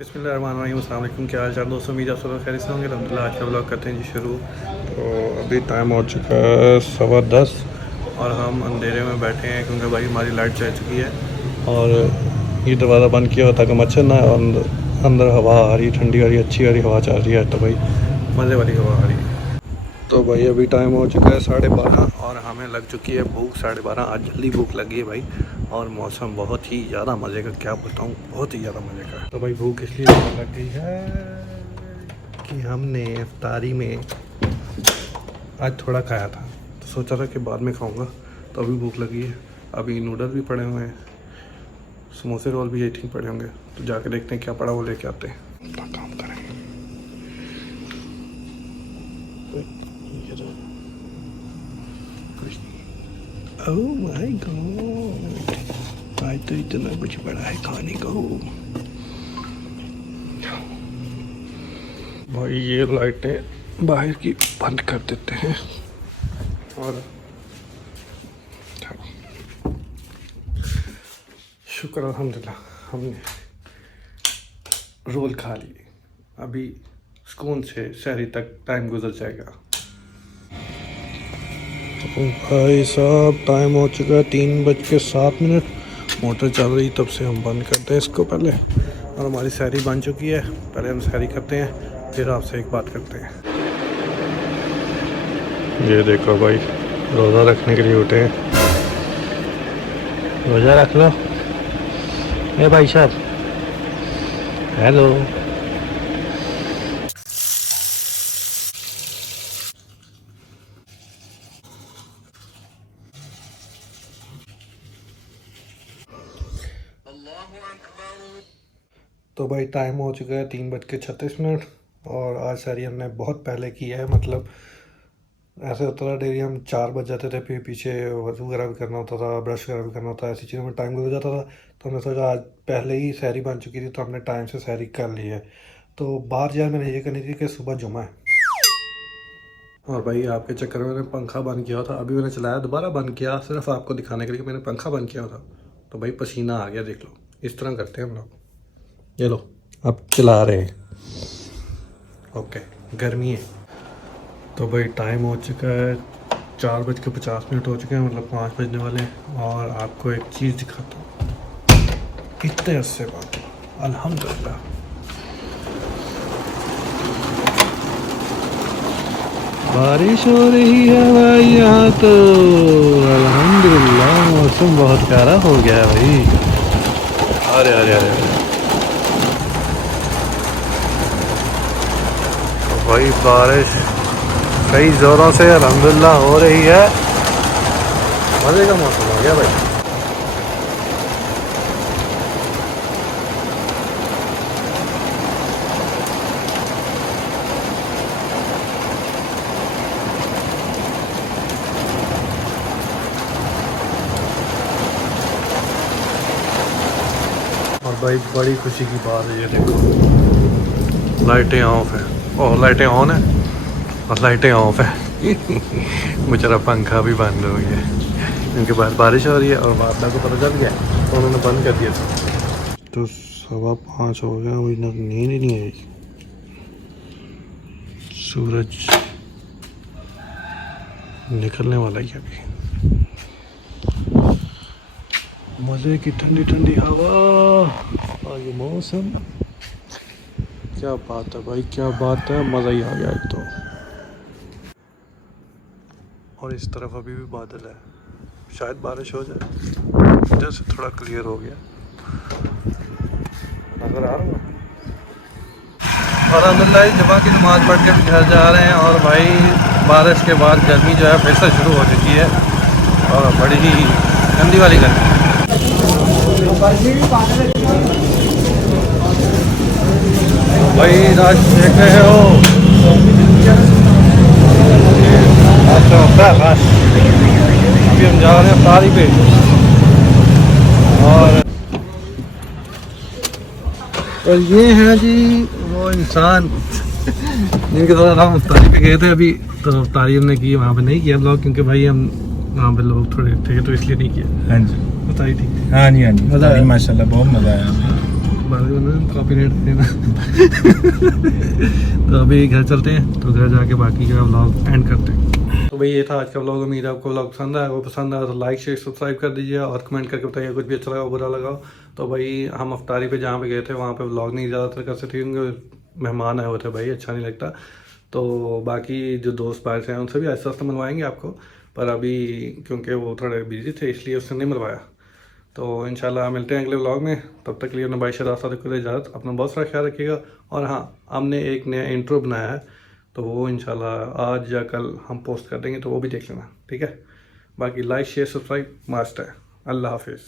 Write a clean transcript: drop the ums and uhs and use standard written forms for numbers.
बिस्मिल्लाहिर्रहमानिर्रहीम, अस्सलाम वालेकुम। क्या हाल चाल दोस्तों, उम्मीद आप सब लोग खैरियत से होंगे। अल्हम्दुलिल्लाह। आज का व्लॉग करते हैं जी शुरू। तो अभी टाइम हो चुका है 10:15 और हम अंधेरे में बैठे हैं क्योंकि भाई हमारी लाइट चल चुकी है और ये दरवाज़ा बंद किया हुआ ताकि मच्छर ना आए और अंदर हवा आ रही, ठंडी वाली अच्छी वाली हवा चल रही है, तो भाई मज़े वाली हवा आ रही है। तो भाई अभी टाइम हो चुका है 12:30 और हमें लग चुकी है भूख 12:30। आज जल्दी भूख लगी है भाई और मौसम बहुत ही ज़्यादा मज़े का, क्या बताऊँ, बहुत ही ज़्यादा मज़े का। तो भाई भूख इसलिए लग गई है कि हमने इफ्तारी में आज थोड़ा खाया था, तो सोचा था कि बाद में खाऊंगा, तो अभी भूख लगी है। अभी नूडल भी पड़े हुए हैं, समोसे रोल भी ठीक पड़े होंगे, तो जाके देखते हैं क्या पड़ा, वो लेके आते हैं। अपना काम करेंगे। ओह माय गॉड, आज तो इतना कुछ बड़ा है खाने को। भाई ये लाइटें बाहर की बंद कर देते हैं और शुक्र अल्हम्दुलिल्लाह हमने रोल खा लिए। अभी सुकून से शहरी तक टाइम गुजर जाएगा। तो भाई साहब टाइम हो चुका है 3:07। मोटर चल रही तब से हम बंद करते हैं इसको पहले, और हमारी सहरी बन चुकी है। पहले हम सहरी करते हैं, फिर आपसे एक बात करते हैं। ये देखो भाई, रोज़ा रखने के लिए उठे हैं। रोज़ा रख लो ए भाई साहब। हेलो। तो भाई टाइम हो चुका है 3:36 और आज सारी हमने बहुत पहले की है। मतलब ऐसे होता था डेली हम 4 बज जाते थे, फिर पीछे वज़ू वगैरह भी करना होता था, ब्रश वगैरह भी करना होता था, ऐसी चीज़ों में टाइम गुजर जाता था। तो हमने सोचा आज पहले ही सहरी बन चुकी थी तो हमने टाइम से सहरी कर ली है। तो बाहर जाए मैंने ये करनी थी कि सुबह जुमा है, और भाई आपके चक्कर में मैंने पंखा बंद किया था। अभी मैंने चलाया, दोबारा बंद किया, सिर्फ आपको दिखाने के लिए मैंने पंखा बंद किया था। तो भाई पसीना आ गया, देख लो। इस तरह करते हैं हम लोग। ये लो अब चला रहे हैं। ओके, गर्मी है। तो भाई टाइम हो चुका है 4:50 हो चुके हैं, मतलब 5 बजने वाले हैं। और आपको एक चीज़ दिखाता हूँ, इतने अच्छे बात अल्हम्दुलिल्लाह। बारिश हो रही है भाई यहाँ तो, अल्हम्दुलिल्लाह मौसम बहुत प्यारा हो गया है भाई। अरे अरे अरे भाई बारिश कई ज़ोरों से अल्हम्दुलिल्लाह हो रही है, मज़े का मौसम हो गया भाई। और भाई बड़ी खुशी की बात है, ये देखो लाइटें ऑफ है। ओह लाइटें ऑन है और लाइटें ऑफ है। बेचारा पंखा भी बंद हो गया क्योंकि बारिश हो रही है और वापदा को पता चल गया तो उन्होंने बंद कर दिया था। तो 5:15 हो गया, अभी नींद ही नहीं आई। सूरज निकलने वाला ही अभी। मज़े की ठंडी ठंडी हवा और ये मौसम, क्या बात है भाई, क्या बात है, मज़ा ही आ गया एक तो। और इस तरफ अभी भी बादल है, शायद बारिश हो जाए। इधर से थोड़ा क्लियर हो गया, नजर आ रहा है। और अल्हम्दुलिल्लाह जुमा की नमाज़ पढ़ के घर जा रहे हैं। और भाई बारिश के बाद गर्मी जो है फिर से शुरू हो चुकी है और बड़ी ही गंदी वाली गर्मी। भाई राज देख रहे हो, होता है रश। अभी हम जा रहे हैं तारी पे और ये हैं जी वो इंसान जिनके साथ हम तारी पे गए थे। अभी तो तारी हमने की, वहाँ पे नहीं किया ब्लॉग क्योंकि भाई हम वहाँ पे लोग थोड़े थे तो इसलिए नहीं किया। हाँ जी बताइए ठीक थी। हाँ जी मज़ा आया माशाल्लाह बहुत मज़ा आया। कॉपीराइट देना। तो अभी घर चलते हैं, तो घर जाके बाकी का व्लॉग एंड करते हैं। तो भाई ये था आज का व्लॉग। उम्मीद है आपको व्लॉग पसंद आया। अगर पसंद आया तो लाइक शेयर सब्सक्राइब कर दीजिए और कमेंट करके बताइए कुछ भी अच्छा लगा बुरा लगा। तो भाई हम अफ्तारी पे जहाँ पे गए थे वहाँ पे व्लॉग नहीं ज़्यादातर कर सकते क्योंकि मेहमान आए हुए थे भाई, अच्छा नहीं लगता। तो बाकी जो दोस्त बाहर से हैं उनसे भी आहिस्ता आहिस्ता मिलवाएंगे आपको, पर अभी क्योंकि वो थोड़े बिजी थे इसलिए उससे नहीं मिलवाया। तो इंशाल्लाह मिलते हैं अगले व्लॉग में। तब तक के लिए अपने भाई शहजाद सादिक को इजाज़त। अपना बहुत सारा ख्याल रखिएगा। और हाँ, हमने एक नया इंट्रो बनाया है, तो वो इंशाल्लाह आज या कल हम पोस्ट कर देंगे, तो वो भी देख लेना, ठीक है। बाकी लाइक शेयर सब्सक्राइब मस्ट है। अल्लाह हाफिज़।